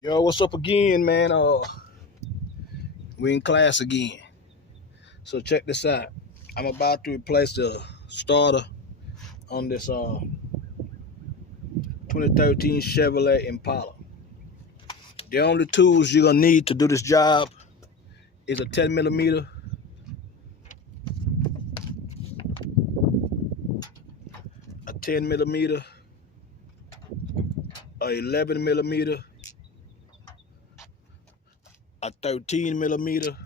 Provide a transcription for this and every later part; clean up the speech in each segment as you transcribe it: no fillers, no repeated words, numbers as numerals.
Yo, what's up again, man? We in class again. So check this out. I'm about to replace the starter on this 2013 Chevrolet Impala. The only tools you're gonna need to do this job is a 10 millimeter, a 10 millimeter, a 11 millimeter, a 13 millimeter,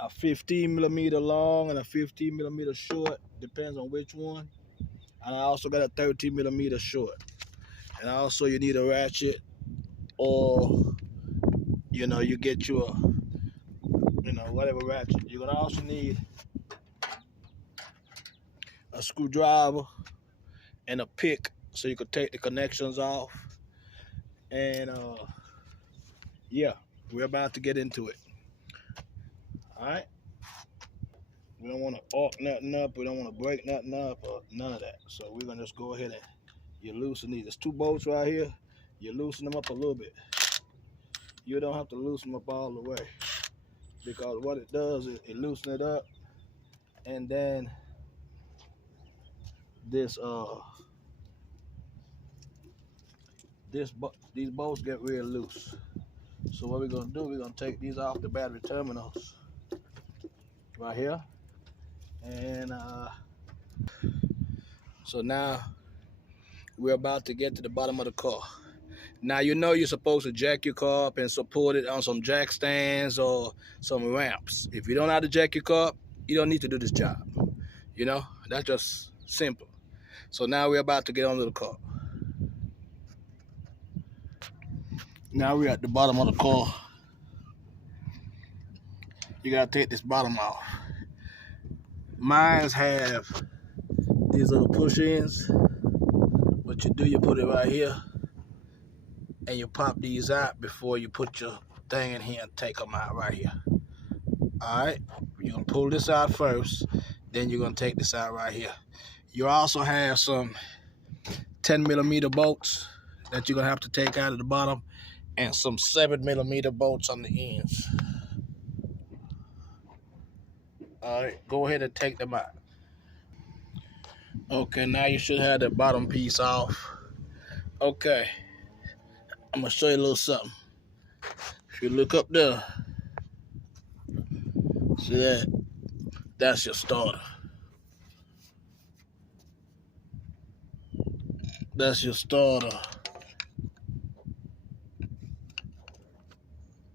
a 15 millimeter long, and a 15 millimeter short. Depends on which one. And I also got a 13 millimeter short. And also you need a ratchet, or you get you a whatever ratchet. You're gonna also need a screwdriver and a pick so you could take the connections off. And yeah, we're about to get into it. All right. We don't want to arc nothing up. We don't want to break nothing up or none of that. So we're gonna just go ahead and you loosen these. There's two bolts right here. You loosen them up a little bit. You don't have to loosen them up all the way, because what it does is it loosens it up, and then this these bolts get real loose. So what we're gonna do, we're gonna take these off the battery terminals right here. And so now we're about to get to the bottom of the car. Now you're supposed to jack your car up and support it on some jack stands or some ramps. If you don't know how to jack your car up, you don't need to do this job. That's just simple. So now we're about to get onto the car. Now we're at the bottom of the car. You gotta take this bottom off. Mines have these little push-ins. What you do, you put it right here, and you pop these out before you put your thing in here and take them out right here. All right, you're gonna pull this out first, then you're gonna take this out right here. You also have some 10 millimeter bolts that you're gonna have to take out of the bottom, and some 7 millimeter bolts on the ends. All right, go ahead and take them out. Okay, now you should have the bottom piece off. Okay, I'm gonna show you a little something. If you look up there, see that? That's your starter. That's your starter.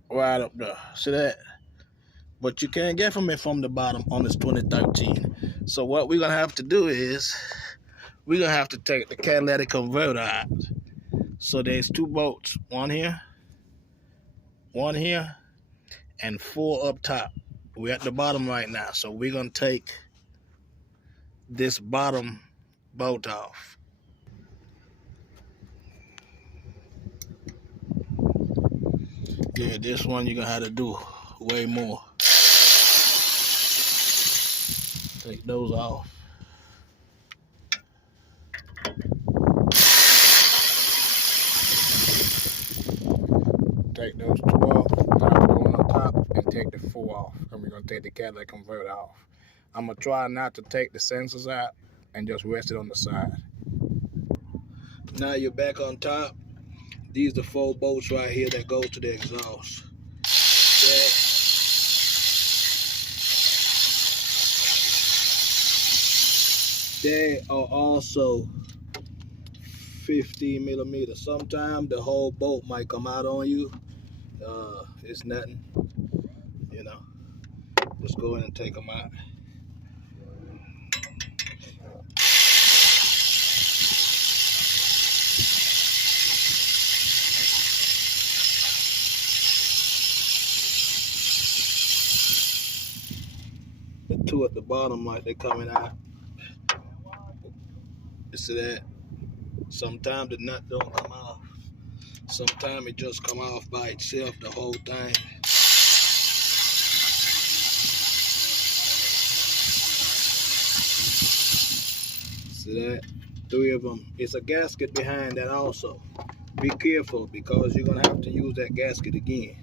Right up there. See that? But you can't get from it from the bottom on this 2013. So what we're gonna have to do is we're gonna have to take the catalytic converter out. So there's two bolts, one here, and 4 up top. We're at the bottom right now, so we're gonna take this bottom bolt off. Yeah, this one you're gonna have to do way more. Take those off. Take those 2 off, now the one on top, and take the 4 off. And we're gonna take the catalytic converter off. I'm gonna try not to take the sensors out and just rest it on the side. Now you're back on top. These are the 4 bolts right here that go to the exhaust. They are also 15 millimeters. Sometimes the whole bolt might come out on you. It's nothing, Just go in and take them out. The 2 at the bottom, like they're coming out. You see that? Sometimes the nut don't come off. Sometimes it just come off by itself, the whole thing. See that? 3 of them. It's a gasket behind that also. be careful because you're gonna have to use that gasket again.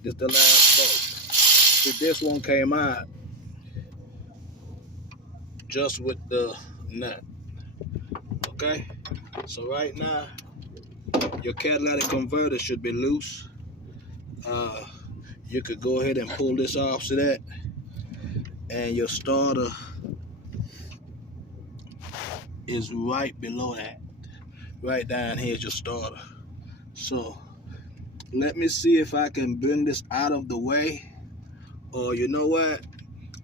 This is the last bolt. See, this one came out just with the nut. Okay, so right now your catalytic converter should be loose. You could go ahead and pull this off, see that? And your starter is right below that. Right down here is your starter. So let me see if I can bring this out of the way. Or you know what?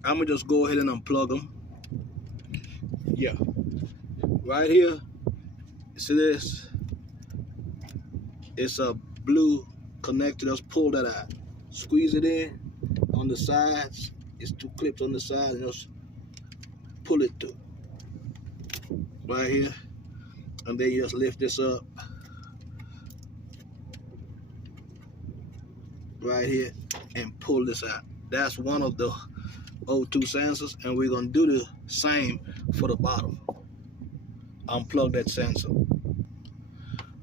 I'm gonna just go ahead and unplug them. Yeah, right here. See this? It's a blue connector. Just pull that out. Squeeze it in on the sides. It's two clips on the side, and just pull it through. Right here. And then you just lift this up. Right here. And pull this out. That's one of the O2 sensors. And we're going to do the same for the bottom. Unplug that sensor.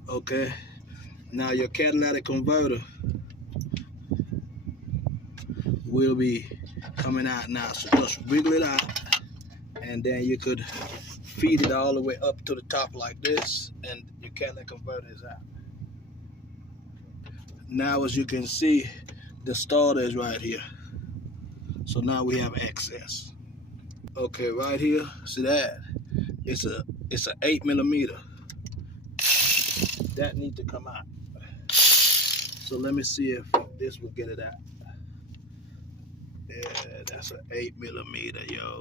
Okay. Now your catalytic converter will be coming out now. So just wiggle it out, and then you could feed it all the way up to the top like this, and your catalytic converter is out. Now as you can see, the starter is right here. So now we have access. Okay, right here, see that? It's a 8mm. That needs to come out. So let me see if this will get it out. Yeah, that's an 8mm, yo.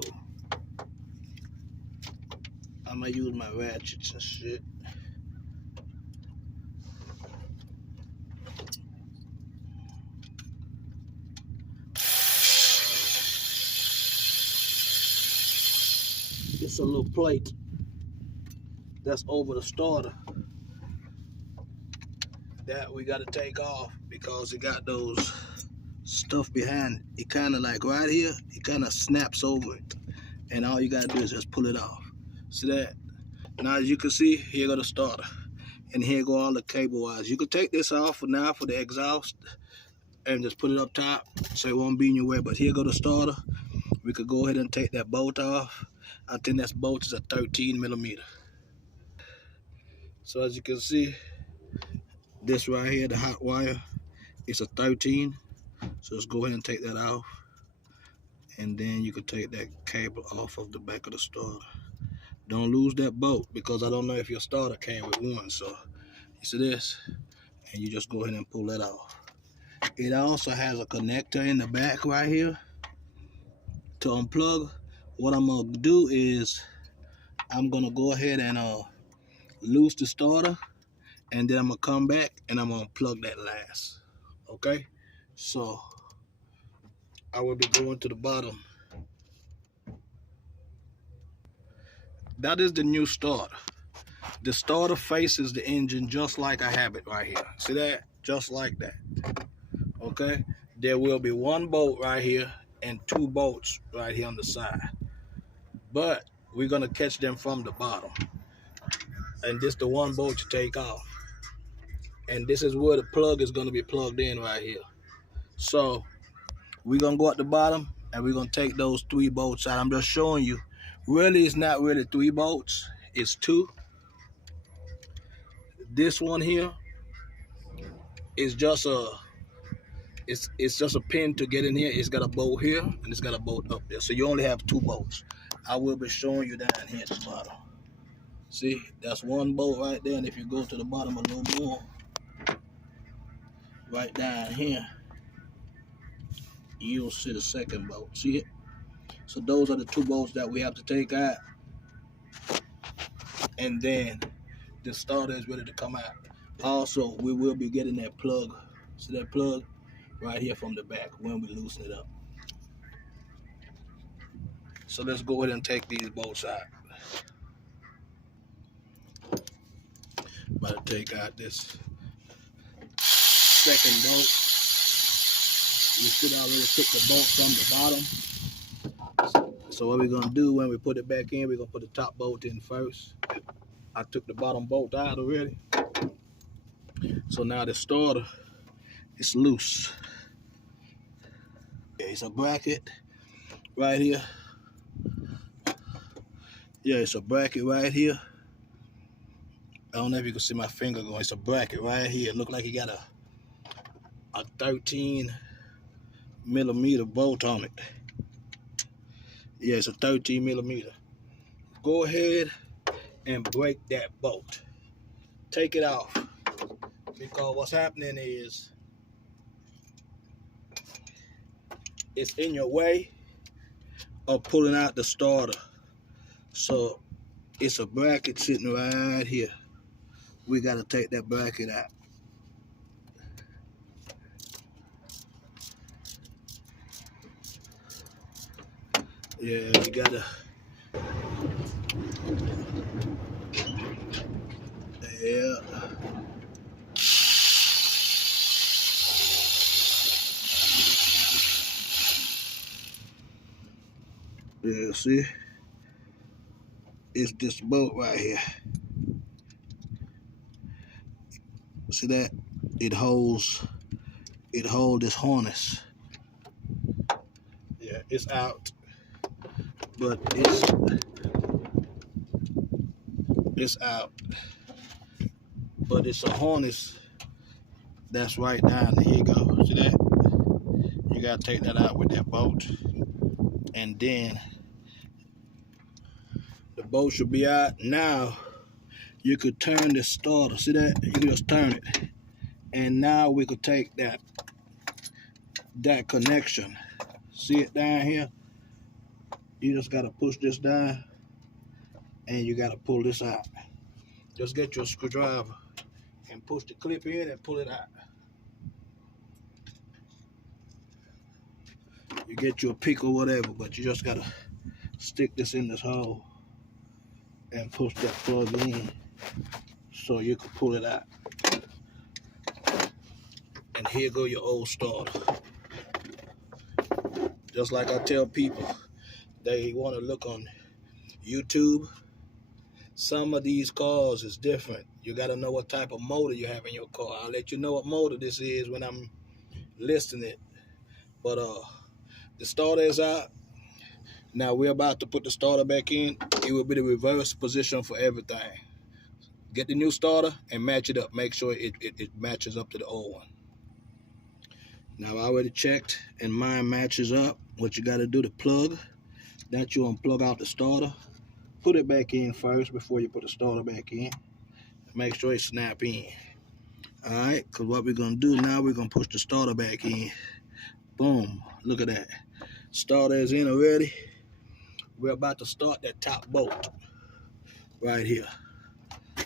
I'm gonna use my ratchets and shit. It's a little plate that's over the starter that we got to take off because it got those stuff behind it. It kind of like right here, it kind of snaps over it, and all you got to do is just pull it off. See that? Now as you can see, here go the starter, and here go all the cable wires. You could take this off for now for the exhaust and just put it up top so it won't be in your way, but here go the starter. We could go ahead and take that bolt off. I think that bolt is a 13mm. So as you can see, this right here, the hot wire, it's a 13. So let's go ahead and take that off. And then you could take that cable off of the back of the starter. Don't lose that bolt because I don't know if your starter came with one. So you see this, and you just go ahead and pull that off. It also has a connector in the back right here to unplug. What I'm gonna do is I'm gonna go ahead and loose the starter, and then I'm gonna come back and I'm gonna plug that last. Okay, so I will be going to the bottom. That is the new starter. The starter faces the engine just like I have it right here. See that? Just like that. Okay, there will be one bolt right here and two bolts right here on the side, but we're gonna catch them from the bottom, and this the one bolt you take off, and this is where the plug is gonna be plugged in right here. So we're gonna go at the bottom and we're gonna take those three bolts out. I'm just showing you, really it's not really three bolts, it's two. This one here is just a it's just a pin to get in here. It's got a bolt here and it's got a bolt up there, so you only have two bolts. I will be showing you down here at the bottom. See, that's one bolt right there, and if you go to the bottom a little more, right down here, you'll see the second bolt. See it? So those are the two bolts that we have to take out, and then the starter is ready to come out. Also, we will be getting that plug. See that plug right here from the back when we loosen it up. So let's go ahead and take these bolts out. About to take out this second bolt. We should already took the bolt from the bottom. So what we're gonna do when we put it back in, we're gonna put the top bolt in first. I took the bottom bolt out already. So now the starter is loose. Yeah, it's a bracket right here. Yeah, it's a bracket right here. I don't know if you can see my finger going. It's a bracket right here. It look like you got a 13 millimeter bolt on it. Yeah, it's a 13 millimeter. Go ahead and break that bolt. Take it off, because what's happening is it's in your way of pulling out the starter. So it's a bracket sitting right here. We got to take that bracket out. Yeah, you gotta. Yeah. Yeah, see? It's this bolt right here. See that? It holds this harness. Yeah, it's out. But it's out. But it's a harness that's right down there. Here you go. See that? You gotta take that out with that bolt. And then the bolt should be out. Now you could turn the starter. See that? You can just turn it. And now we could take that connection. See it down here? You just gotta push this down and you gotta pull this out. Just get your screwdriver and push the clip in and pull it out. You get your pick or whatever, but you just gotta stick this in this hole and push that plug in so you can pull it out. And here go your old starter. Just like I tell people, they want to look on YouTube. Some of these cars is different. You got to know what type of motor you have in your car. I'll let you know what motor this is when I'm listing it. But the starter is out. Now we're about to put the starter back in. It will be the reverse position for everything. Get the new starter and match it up. Make sure it matches up to the old one. Now I already checked and mine matches up. What you got to do to plug, that you unplug out the starter. Put it back in first before you put the starter back in. Make sure it snap in. Alright, because what we're going to do now, we're going to push the starter back in. Boom. Look at that. Starter is in already. We're about to start that top bolt right here.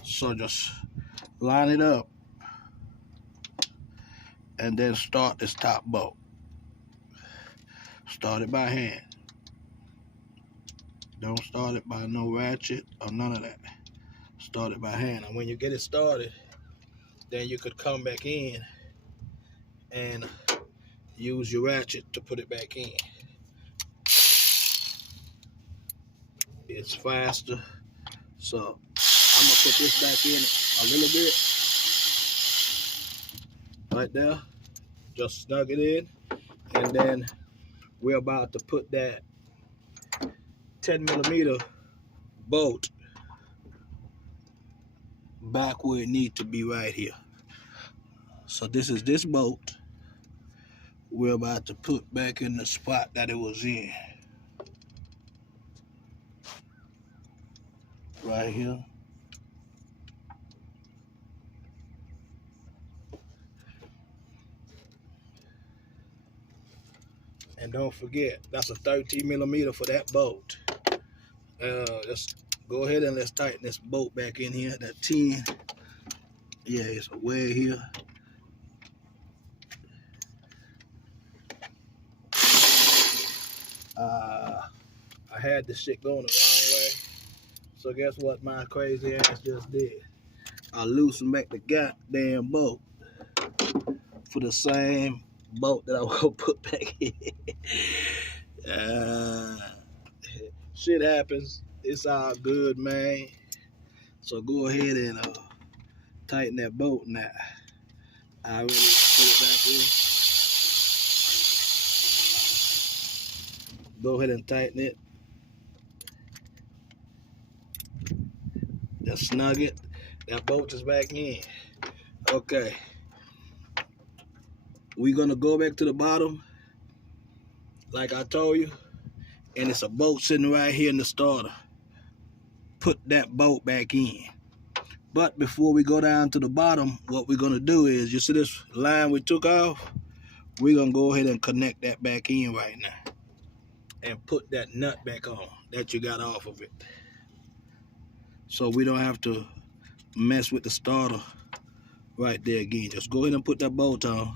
So just line it up and then start this top bolt. Start it by hand. Don't start it by no ratchet or none of that. Start it by hand. And when you get it started, then you could come back in and use your ratchet to put it back in. It's faster. So I'm gonna put this back in a little bit. Right there. Just snug it in. And then we're about to put that 10 millimeter bolt back where it needs to be right here. So this is this bolt we're about to put back in the spot that it was in. Right here. And don't forget, that's a 13 millimeter for that bolt. Let's go ahead and let's tighten this bolt back in here. That 10, yeah, it's way here. I had this shit going the wrong way. So guess what my crazy ass just did? I loosened back the goddamn bolt for the same bolt that I was gonna put back in. Shit happens. It's all good, man. So go ahead and tighten that bolt now. I already put it back in. Go ahead and tighten it. Just snug it. That bolt is back in. Okay. We're gonna go back to the bottom, like I told you, and it's a bolt sitting right here in the starter. Put that bolt back in. But before we go down to the bottom, what we're gonna do is, you see this line we took off? We're gonna go ahead and connect that back in right now and put that nut back on that you got off of it. So we don't have to mess with the starter right there again. Just go ahead and put that bolt on.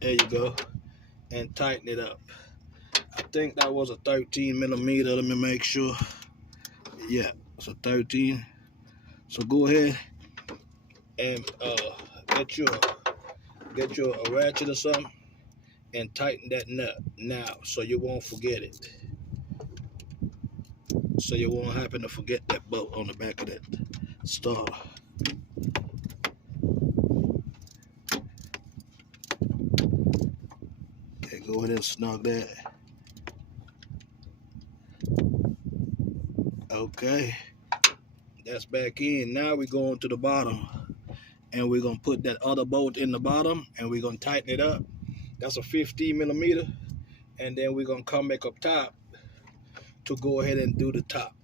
There you go. And tighten it up. I think that was a 13 millimeter. Let me make sure. Yeah, it's a 13. So go ahead and get your ratchet or something and tighten that nut now so you won't forget it. So you won't happen to forget that bolt on the back of that starter. Okay, go ahead and snug that. Okay, that's back in. Now we're going to the bottom and we're gonna put that other bolt in the bottom and we're gonna tighten it up. That's a 15 millimeter, and then we're gonna come back up top to go ahead and do the top.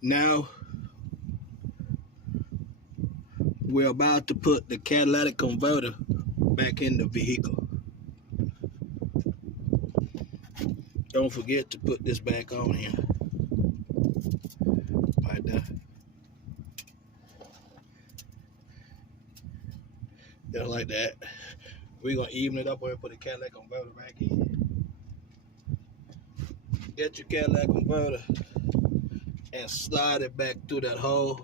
Now we're about to put the catalytic converter back in the vehicle. Don't forget to put this back on here. Right there. Just like that. We're gonna even it up and put the catalytic converter back in. Get your catalytic converter and slide it back through that hole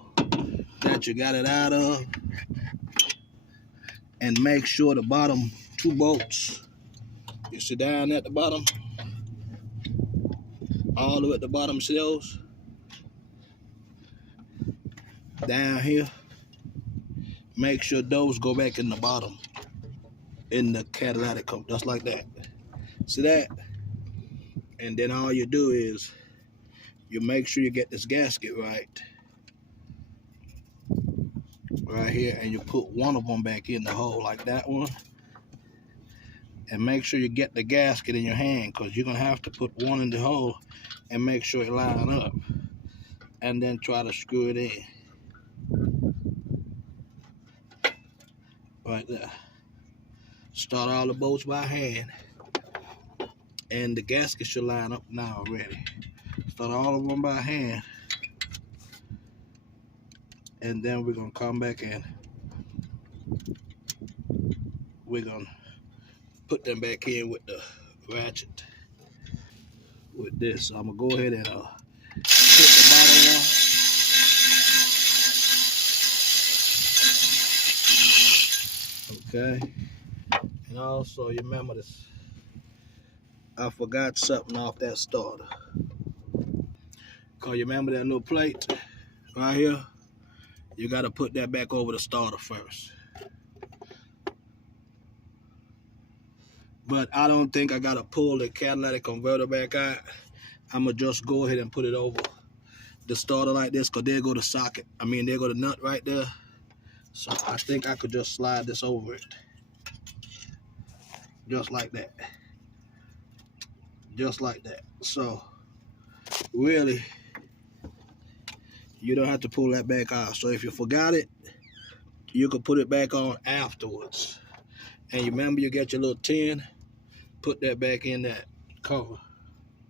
that you got it out of. And make sure the bottom two bolts, you see down at the bottom, all the way at the bottom shells, down here, make sure those go back in the bottom, in the catalytic, just like that. See that? And then all you do is, you make sure you get this gasket right here, and you put one of them back in the hole, like that one. And make sure you get the gasket in your hand, because you're going to have to put one in the hole and make sure it line up. And then try to screw it in. Right there. Start all the bolts by hand. And the gasket should line up now already. Start all of them by hand. And then we're going to come back and we're going to put them back in with the ratchet. With this. So I'm going to go ahead and put the bottom one. Okay. And also, you remember this. I forgot something off that starter. Because you remember that little plate right here? You got to put that back over the starter first. But I don't think I got to pull the catalytic converter back out. I'm going to just go ahead and put it over the starter like this, because there go the socket. I mean, there go the nut right there. So I think I could just slide this over it. Just like that. Just like that. So, really, you don't have to pull that back out. So if you forgot it, you can put it back on afterwards. And you remember, you get your little tin, put that back in that cover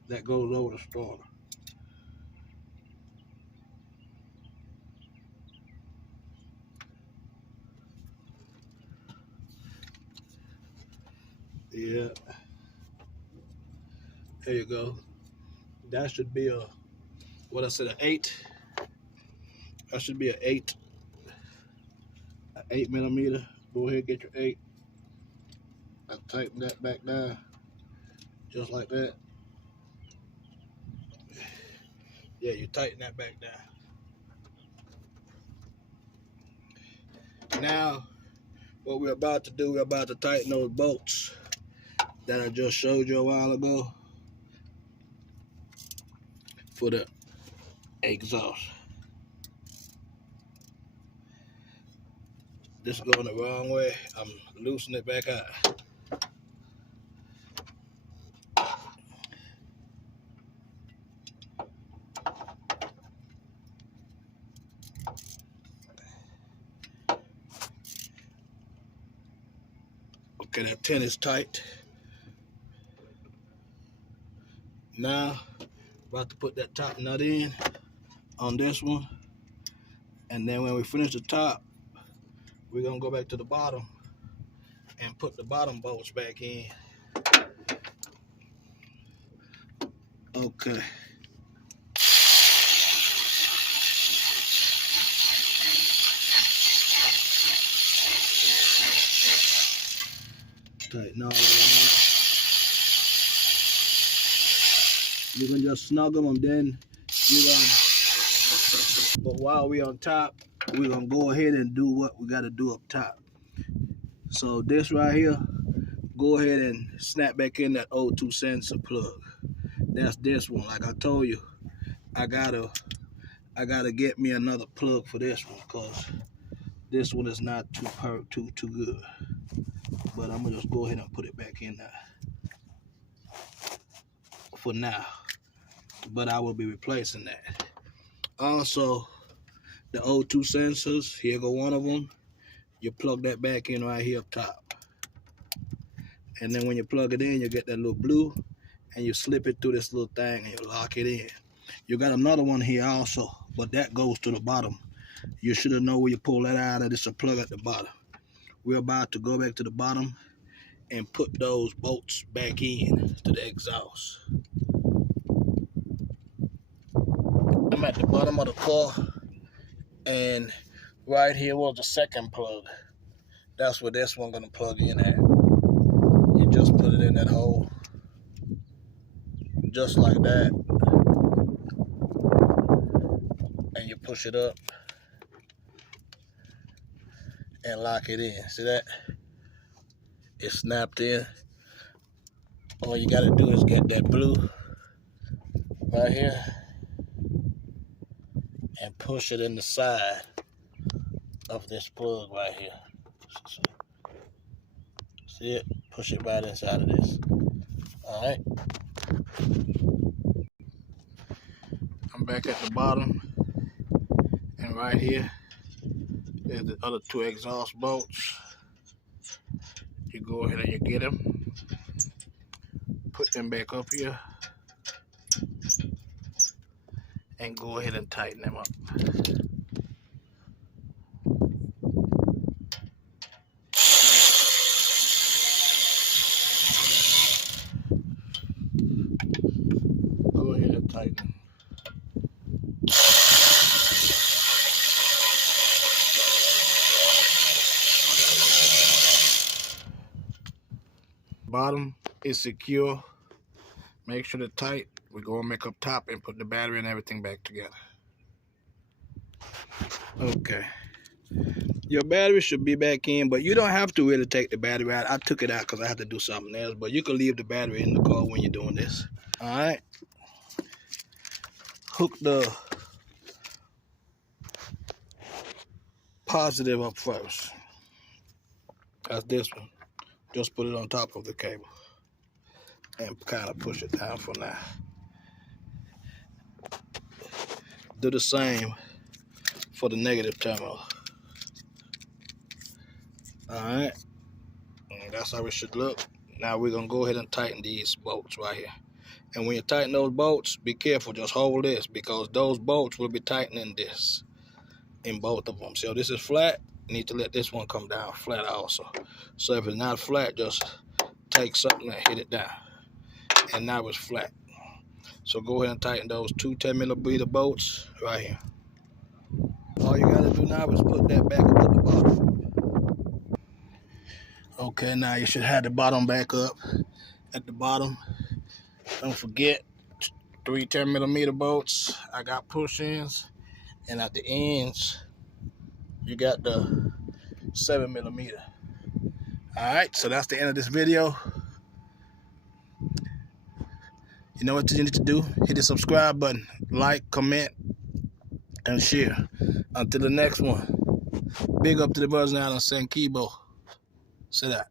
that goes over the starter. Yeah. There you go. That should be a, what I said, an 8. That should be an 8 millimeter. Go ahead, get your 8. And tighten that back down. Just like that. Yeah, you tighten that back down. Now, what we're about to do, we're about to tighten those bolts that I just showed you a while ago for the exhaust. This is going the wrong way. I'm loosening it back out. Okay, that pin is tight. Now, about to put that top nut in on this one. And then when we finish the top, we're gonna go back to the bottom and put the bottom bolts back in. Okay. Tighten all of them up. You can just snug them and then you're gonna, but while we're on top, we're gonna go ahead and do what we gotta do up top. So this right here, go ahead and snap back in that O2 sensor plug. That's this one. Like I told you, I gotta get me another plug for this one because this one is not too good. But I'm gonna just go ahead and put it back in there for now. But I will be replacing that. Also, the O2 sensors, here go one of them. You plug that back in right here up top. And then when you plug it in, you get that little blue and you slip it through this little thing and you lock it in. You got another one here also, but that goes to the bottom. You should have known where you pull that out of. It's a plug at the bottom. We're about to go back to the bottom and put those bolts back in to the exhaust. I'm at the bottom of the car, and right here was the second plug. That's where this one gonna plug in at. You just put it in that hole, just like that, and you push it up and lock it in. See that? It's snapped in. All you gotta do is get that blue right here and push it in the side of this plug right here. See it? Push it right inside of this. All right. I'm back at the bottom, and right here there's the other two exhaust bolts. You go ahead and you get them, put them back up here, and go ahead and tighten them up. Go ahead and tighten. Bottom is secure. Make sure they're tight. We're going to make up top and put the battery and everything back together. Okay. Your battery should be back in, but you don't have to really take the battery out. I took it out because I had to do something else, but you can leave the battery in the car when you're doing this. All right. Hook the positive up first. That's this one. Just put it on top of the cable and kind of push it down for now. Do the same for the negative terminal. Alright, that's how it should look. Now we're going to go ahead and tighten these bolts right here. And when you tighten those bolts, be careful, just hold this because those bolts will be tightening this in both of them. So this is flat, you need to let this one come down flat also. So if it's not flat, just take something and hit it down. And now it's flat. So go ahead and tighten those two 10mm bolts right here. All you gotta do now is put that back up at the bottom. Okay, now you should have the bottom back up at the bottom. Don't forget three 10mm bolts. I got push-ins, and at the ends, you got the 7mm. All right, so that's the end of this video. You know what you need to do? Hit the subscribe button, like, comment, and share. Until the next one, big up to the brothers out on San Kibo. Say that.